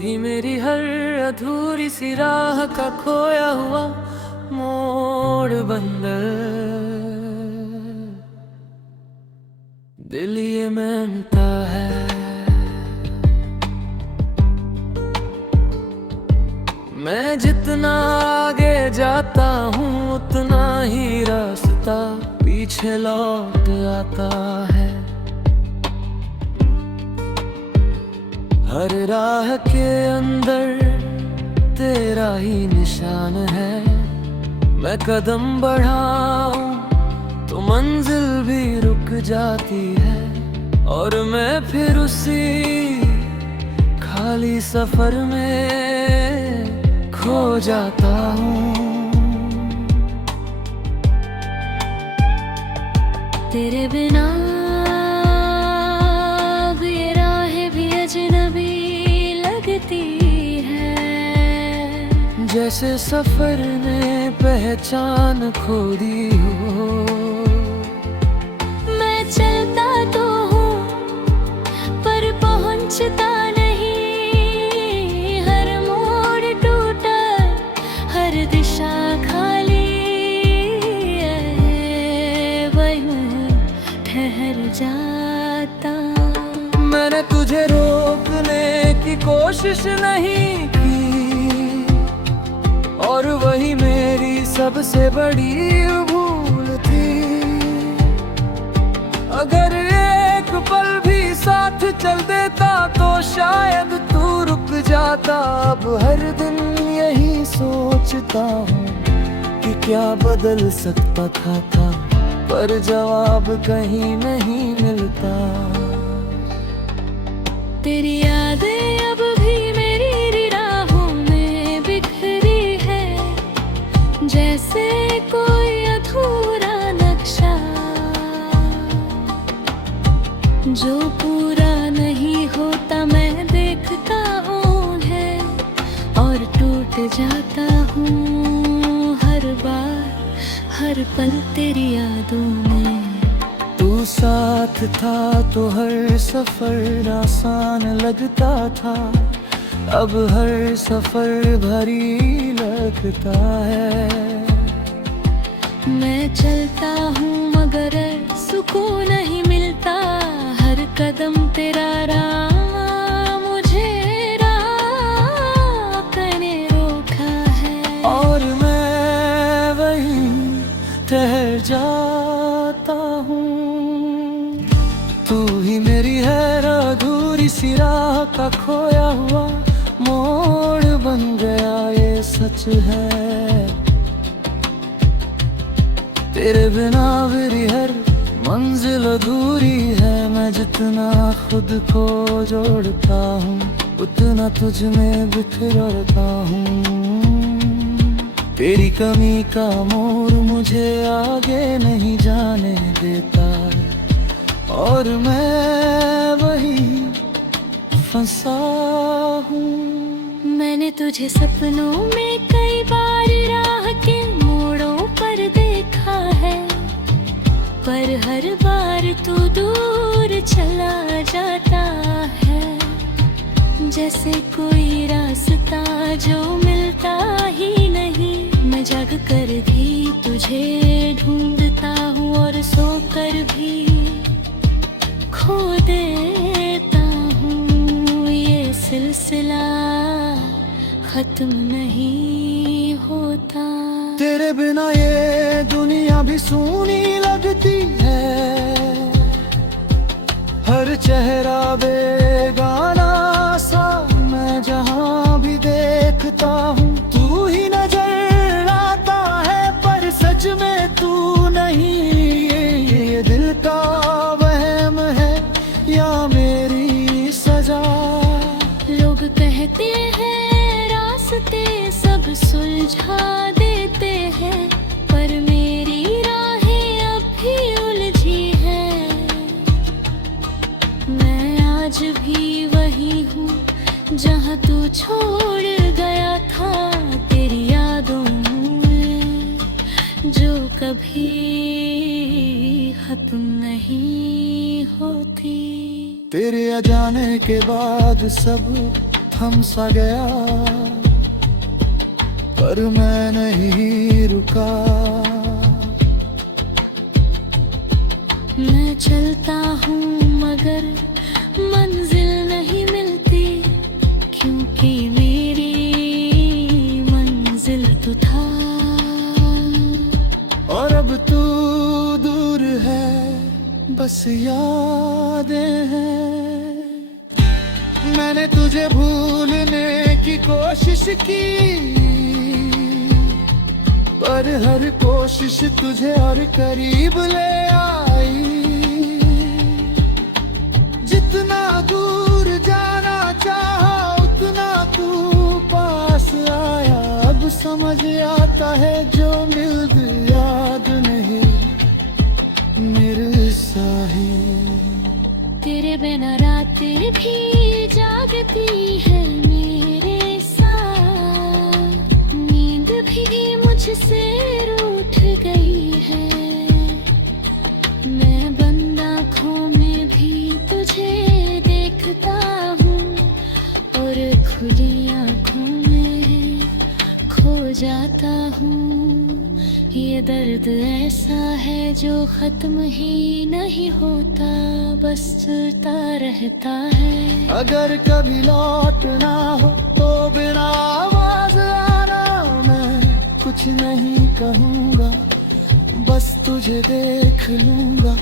ही मेरी हर अधूरी सी राह का खोया हुआ मोड़ बंदर। दिल ये मानता है मैं जितना आगे जाता हूँ उतना ही रास्ता पीछे लौट आता है। हर राह के अंदर तेरा ही निशान है। मैं कदम बढ़ाऊं तो मंजिल भी रुक जाती है और मैं फिर उसी खाली सफर में खो जाता हूँ। तेरे बिना ये राहें भी अजनबी लगती है, जैसे सफर ने पहचान खो दी हो। मैं चलता तो हूँ पर पहुँचता नहीं, हर मोड़ टूटा हर दिशा खाली है, वहीं ठहर जाता। मैंने तुझे रोकने की कोशिश नहीं की और वही मेरी सबसे बड़ी भूल थी। अगर एक पल भी साथ चल देता तो शायद तू रुक जाता। अब हर दिन यही सोचता हूँ कि क्या बदल सकता था, पर जवाब कहीं नहीं मिलता। तेरी यादें अब भी मेरी राहों में बिखरी है, जैसे कोई अधूरा नक्शा जो पूरा नहीं होता। मैं देखता हूँ है और टूट जाता हूँ हर बार, हर पल तेरी यादों में। तू साथ था तो हर सफर आसान लगता था, अब हर सफर भारी लगता है। मैं चलता हूँ मगर सुकून नहीं मिलता, हर कदम तेरा राह मुझे राह करने रोका है और मैं वहीं ठहर जाता हूँ। तू ही मेरी है अधूरी सी राह का खोया हुआ मोड़ बन गया, ये सच है। तेरे बिना मेरी हर मंजिल अधूरी है। मैं जितना खुद को जोड़ता हूँ उतना तुझ में बिखरता हूँ। तेरी कमी का मोड़ मुझे आगे नहीं जाने देता और मैं वही फंसा हूँ। मैंने तुझे सपनों में कई बार राह के मोड़ों पर देखा है, पर हर बार तू दूर चला जाता है। जैसे कोई रास्ता जो मिलता ही नहीं, मैं जग कर भी तुझे ढूंढता हूँ और सोकर भी खो देता हूँ। ये सिलसिला खत्म नहीं होता। तेरे बिना ये दुनिया भी सूनी लगती है, हर चेहरा बेगाना सा। मैं जहाँ भी देखता हूँ तू ही नजर आता है, पर सच में तू नहीं। ये दिल का वहम है या मेरी सजा। लोग कहते हैं रास्ते सब सुलझा देते हैं, पर मेरी राहें अब भी उलझी हैं। मैं आज भी वही हूँ जहाँ तू छोड़ गया था, तेरी यादों में जो कभी खत्म नहीं होती। तेरे आ जाने के बाद सब थम सा गया, पर मैं नहीं रुका। मैं चलता हूँ मगर मंजिल नहीं मिलती, क्योंकि मेरी मंजिल तो था। और अब तू दूर है, बस यादें हैं। मैंने तुझे भूलने की कोशिश की, पर हर कोशिश तुझे और करीब ले आई। जितना दूर जाना चाहा उतना तू पास आया। अब समझ आता है जो मिल याद नहीं मेरे साहिल। तेरे बिना रातें भी जागती है मेरे साथ, नींद भी मुझसे रूठ गई है। मैं बंद आँखों में भी तुझे देखता हूँ, और खुली आँखों में खो जाता हूँ। ये दर्द ऐसा है जो खत्म ही नहीं होता, बस चलता रहता है। अगर कभी लौटना हो तो बिना आवाज आना। मैं कुछ नहीं कहूँगा, बस तुझे देख लूँगा,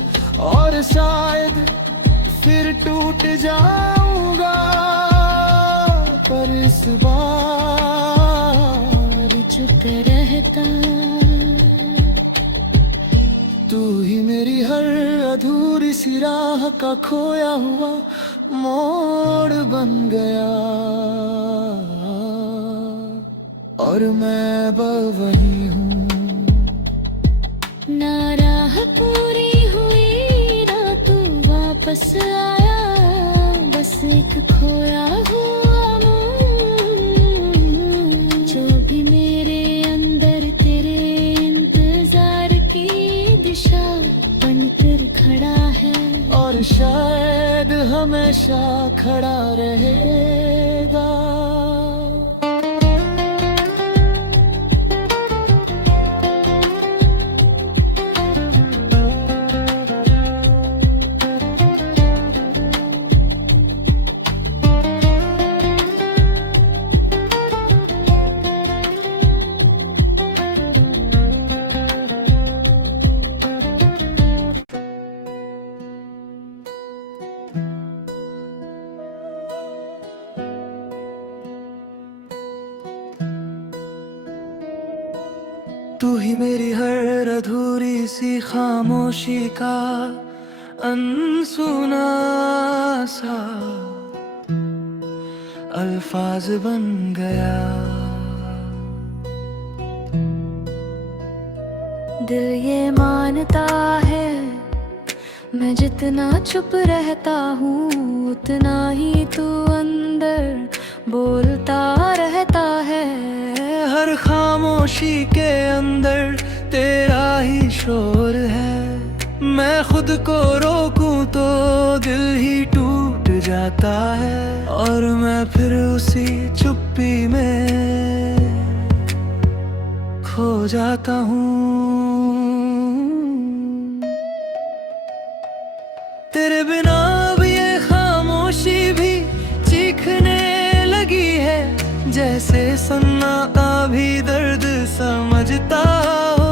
और शायद फिर टूट जाऊँगा। पर इस बार चुप रहता। तू ही मेरी हर अधूरी सी राह का खोया हुआ मोड़ बन गया, और मैं वही हूँ। ना राह पूरी हुई ना तू वापस आया, बस एक खोया हुआ मोड़। जो भी मेरे अंदर तेरे इंतजार की दिशा बनकर खड़ा है, और शायद हमेशा खड़ा रहेगा। तू ही मेरी हर अधूरी सी खामोशी का अनसुना सा अल्फाज बन गया। दिल ये मानता है मैं जितना चुप रहता हूँ, उतना ही तू अंदर बोलता रहता है। हर खामोशी के अंदर तेरा ही शोर है। मैं खुद को रोकूं तो दिल ही टूट जाता है, और मैं फिर उसी चुप्पी में खो जाता हूँ। तेरे बिना अब ये खामोशी भी चीखने लगी है, जैसे सन्नाटा भी दर्द समझता हो।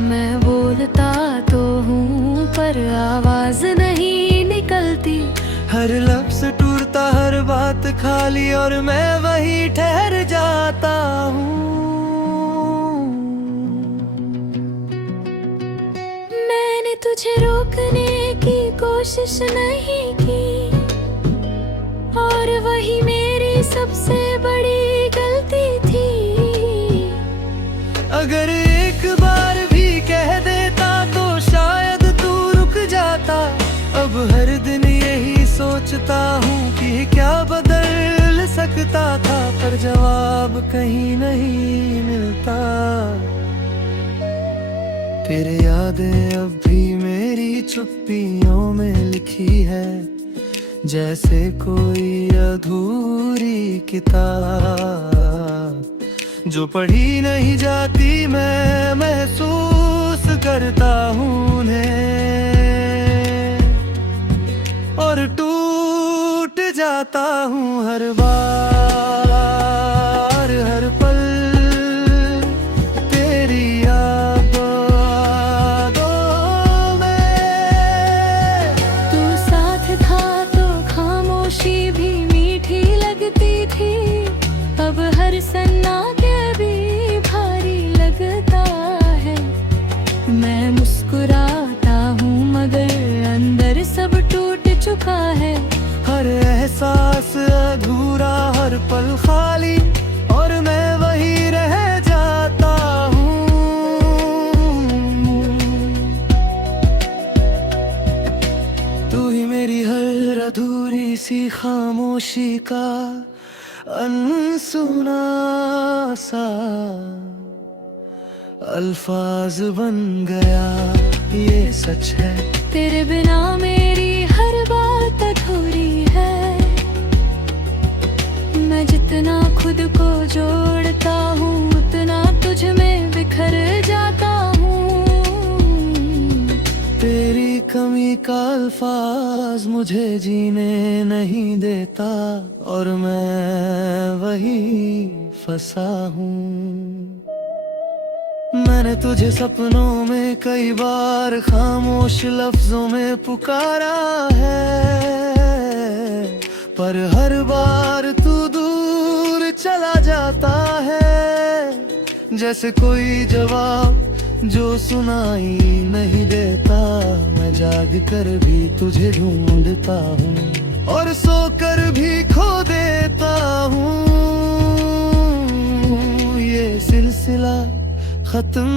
मैं बोलता तो हूँ पर आवाज नहीं निकलती, हर लफ्ज टूटता, हर बात खाली, और मैं वही ठहर जाता हूँ। मैंने तुझे रोकने की कोशिश नहीं की, और वही मेरी सबसे बड़ी गलती थी। अगर एक बार भी कह देता तो शायद तू रुक जाता। अब हर दिन यही सोचता हूँ कि क्या बदल सकता था, पर जवाब कहीं नहीं मिलता। तेरे यादें अब भी मेरी चुप्पियों में लिखी है, जैसे कोई अधूरी किताब जो पढ़ी नहीं जाती, मैं महसूस करता हूँ उन्हें और टूट जाता हूँ हर बार, हर पल तेरी यादों में। तू साथ था तो खामोशी भी मीठी लगती थी, अब हर सन्नाटे भी भारी लगता है। मैं मुस्कुराता हूँ मगर अंदर सब टूट चुका है। हर एहसास अधूरा, हर पल खाली, और मैं वही रह जाता हूँ। तू ही मेरी हर अधूरी सी खामोशी का अनसुना सा अल्फाज बन गया, ये सच है। तेरे बिना मेरी हर बात अधूरी है। मैं जितना खुद को जोड़ता हूँ उतना तुझ में बिखर जाता हूँ। तेरी कमी का अल्फाज मुझे जीने नहीं देता और मैं वही फंसा हूँ। मैंने तुझे सपनों में कई बार खामोश लफ्जों में पुकारा है, पर हर बार तू दूर चला जाता है। जैसे कोई जवाब जो सुनाई नहीं देता, मैं जाग कर भी तुझे ढूंढता हूँ और सोकर भी खो देता हूँ। ये सिलसिला खत्म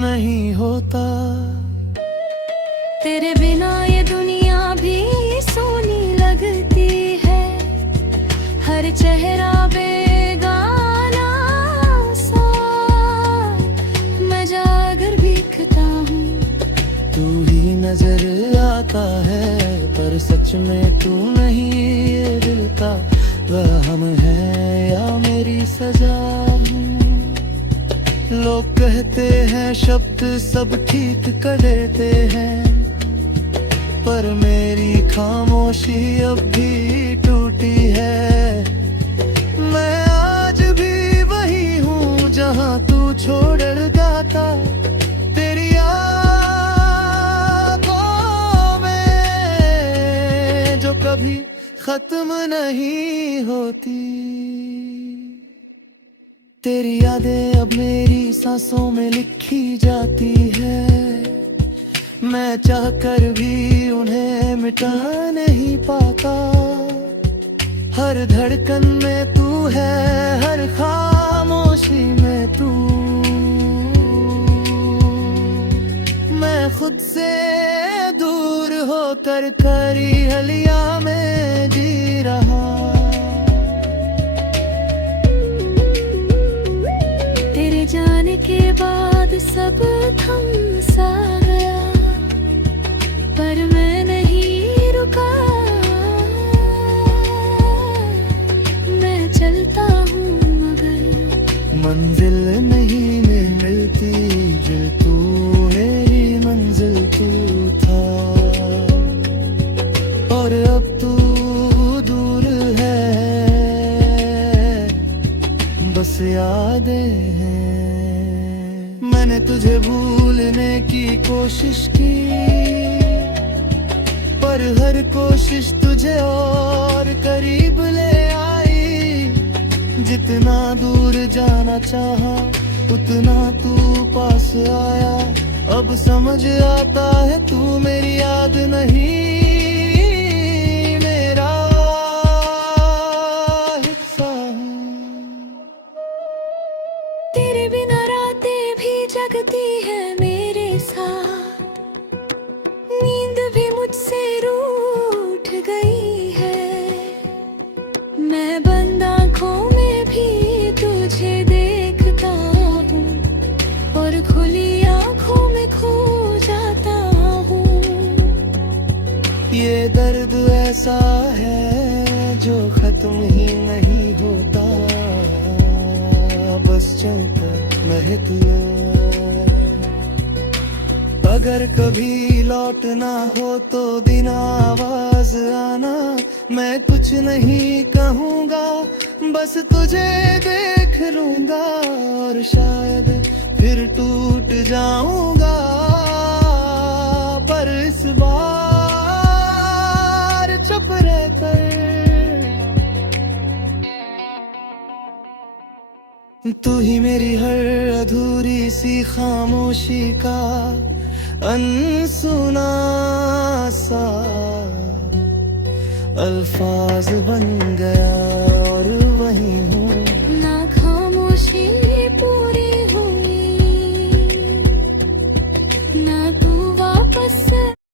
नहीं होता। तेरे बिना ये दुनिया भी सोनी लगती है, हर चेहरा बेगाना सा। मैं जागर भीगता हूँ, तू ही नजर आता है, पर सच में तू नहीं। ये दिल का वहम है या मेरी सजा है? लोग कहते हैं शब्द सब ठीक कर देते हैं, पर मेरी खामोशी अब भी टूटी है। मैं आज भी वही हूँ जहाँ तू छोड़ गया था, तेरी यादों में जो कभी खत्म नहीं होती। तेरी यादें अब मेरी सांसों में लिखी जाती है, मैं चाहकर भी उन्हें मिटा नहीं पाता। हर धड़कन में तू है, हर खामोशी में तू। मैं खुद से दूर होकर खरी हलिया में जी रहा। जाने के बाद सब थम सा गया, पर मैं नहीं रुका। मैं चलता हूँ मगर मंजिल नहीं मिलती, जो तू मेरी मंजिल तू था, और अब तू दूर है, बस यादें हैं। मैंने तुझे भूलने की कोशिश की, पर हर कोशिश तुझे और करीब ले आई। जितना दूर जाना चाहा उतना तू पास आया। अब समझ आता है तू मेरी याद नहीं, मेरा हिस्सा है। तेरे बिना रातें भी जगती है मेरे साथ, नींद भी मुझसे रूठ गई है। मैं बंद आँखों में भी तुझे देखता हूँ और खुली आँखों में खो जाता हूँ। ये दर्द ऐसा है जो खत्म ही नहीं होता, बस चलता महकना। अगर कभी लौटना हो तो दिन आवाज आना, मैं कुछ नहीं कहूँगा, बस तुझे देख लूँगा और शायद फिर टूट जाऊँगा, पर इस बार चुप रहकर तू ही मेरी हर अधूरी सी खामोशी का अनसुना सा अल्फाज बन गया।